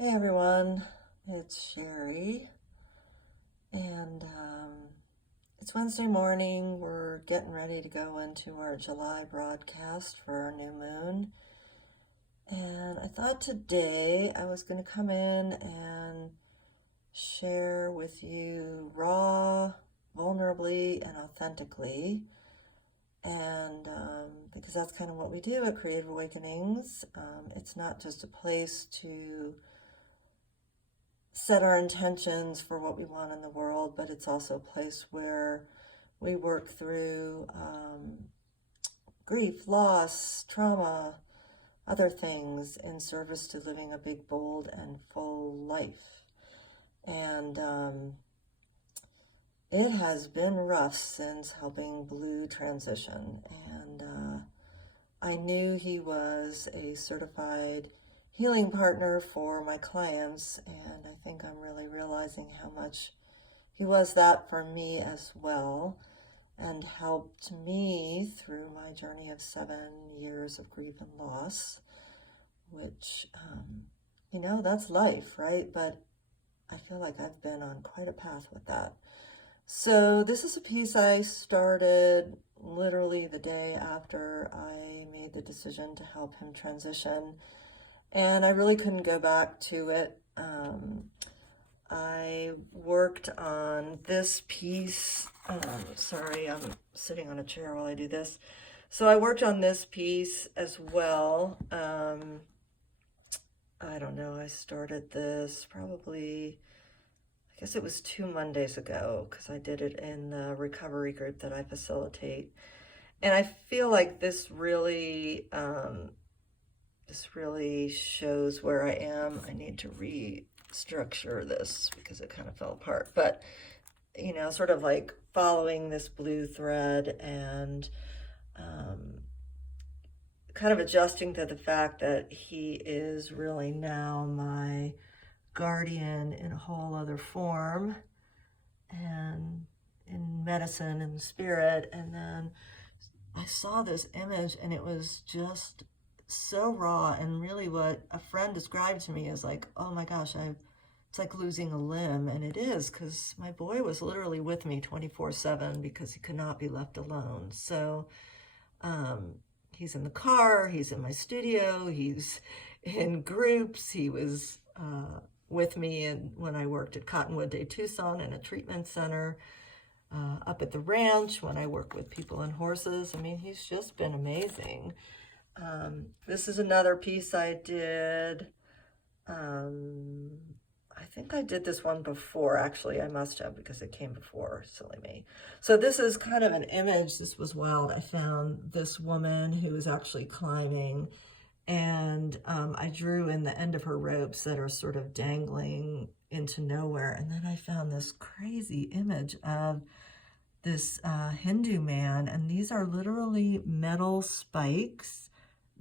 Hey everyone, it's Sherry, and it's Wednesday morning. We're getting ready to go into our July broadcast for our new moon. And I thought today I was going to come in and share with you raw, vulnerably, and authentically. And because that's kind of what we do at Creative Awakenings, it's not just a place to set our intentions for what we want in the world, but it's also a place where we work through grief, loss, trauma, other things in service to living a big, bold, and full life. And it has been rough since helping Blue transition. And I knew he was a certified healing partner for my clients, and I think I'm really realizing how much he was that for me as well, and helped me through my journey of 7 years of grief and loss, which, that's life, right? But I feel like I've been on quite a path with that. So this is a piece I started literally the day after I made the decision to help him transition, and I really couldn't go back to it. I worked on this piece. Sorry, I'm sitting on a chair while I do this. So I worked on this piece as well. I don't know, I started this probably, I guess it was 2 Mondays ago, because I did it in the recovery group that I facilitate. And I feel like this really shows where I am. I need to restructure this because it kind of fell apart. But, sort of like following this blue thread and kind of adjusting to the fact that he is really now my guardian in a whole other form and in medicine and spirit. And then I saw this image and it was just so raw, and really what a friend described to me is like, oh my gosh, it's like losing a limb. And it is, because my boy was literally with me 24/7 because he could not be left alone. So he's in the car, he's in my studio, he's in groups. He was with me when I worked at Cottonwood Day Tucson in a treatment center, up at the ranch when I work with people and horses. I mean, he's just been amazing. This is another piece I did. I think I did this one before. Actually, I must have, because it came before. Silly me. So this is kind of an image. This was wild. I found this woman who was actually climbing, and I drew in the end of her ropes that are sort of dangling into nowhere. And then I found this crazy image of this Hindu man, and these are literally metal spikes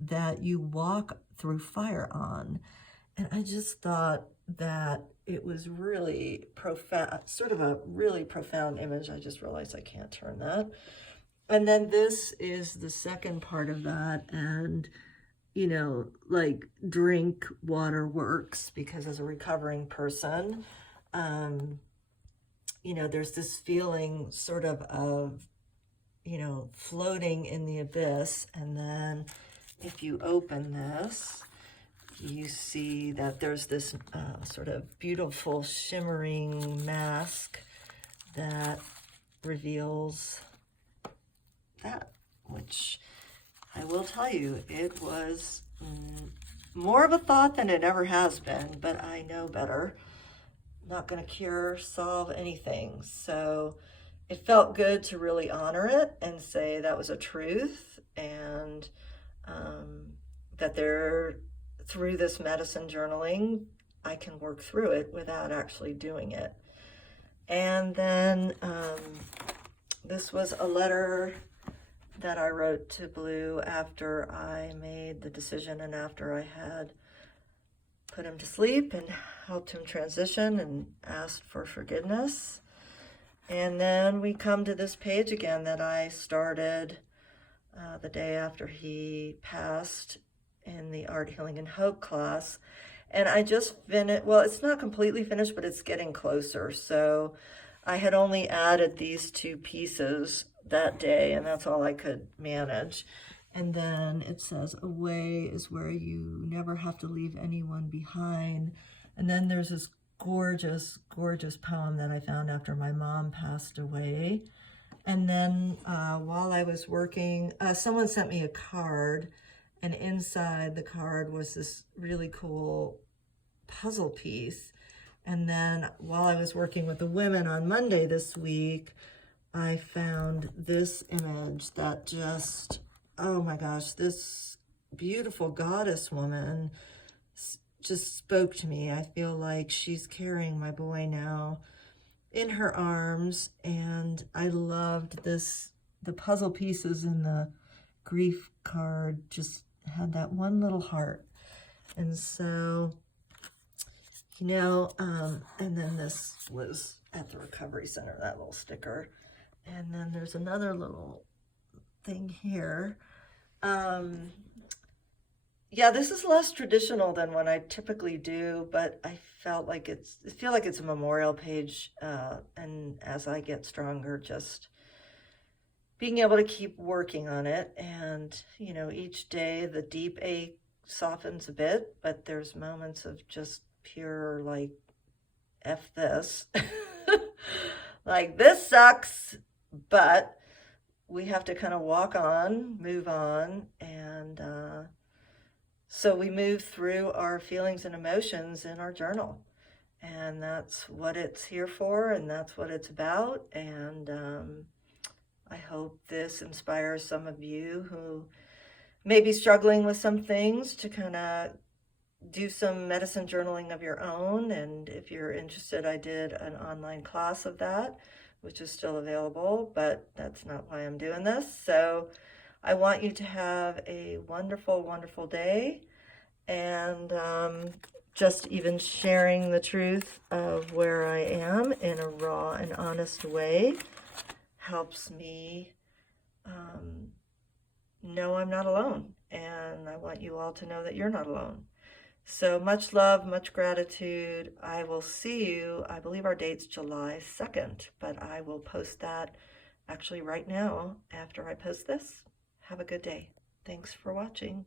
that you walk through fire on. And I just thought that it was really profound, sort of a really profound image. I just realized I can't turn that. And then this is the second part of that. And, like drink water works, because as a recovering person, there's this feeling sort of, floating in the abyss. And then if you open this, you see that there's this sort of beautiful shimmering mask that reveals that, which I will tell you, it was more of a thought than it ever has been, but I know better. Not going to solve anything. So it felt good to really honor it and say that was a truth, and that through this medicine journaling, I can work through it without actually doing it. And then this was a letter that I wrote to Blue after I made the decision and after I had put him to sleep and helped him transition and asked for forgiveness. And then we come to this page again that I started the day after he passed in the Art, Healing, and Hope class. And I just finished, well, it's not completely finished, but it's getting closer. So I had only added these 2 pieces that day, and that's all I could manage. And then it says, away is where you never have to leave anyone behind. And then there's this gorgeous, gorgeous poem that I found after my mom passed away. And then while I was working, someone sent me a card, and inside the card was this really cool puzzle piece. And then while I was working with the women on Monday this week, I found this image that just, oh my gosh, this beautiful goddess woman just spoke to me. I feel like she's carrying my boy now in her arms, and I loved this. The puzzle pieces in the grief card just had that one little heart. And so, you know, and then this was at the recovery center, that little sticker. And then there's another little thing here. Yeah, this is less traditional than what I typically do, but I feel like it's a memorial page, and as I get stronger, just being able to keep working on it. And, you know, each day the deep ache softens a bit, but there's moments of just pure, like, F this. Like, this sucks, but we have to kind of walk on, move on, and so we move through our feelings and emotions in our journal. And that's what it's here for, and that's what it's about. And I hope this inspires some of you who may be struggling with some things to kind of do some medicine journaling of your own. And if you're interested, I did an online class of that, which is still available, but that's not why I'm doing this. So I want you to have a wonderful, wonderful day. And just even sharing the truth of where I am in a raw and honest way helps me know I'm not alone. And I want you all to know that you're not alone. So much love, much gratitude. I will see you. I believe our date's July 2nd, but I will post that actually right now after I post this. Have a good day. Thanks for watching.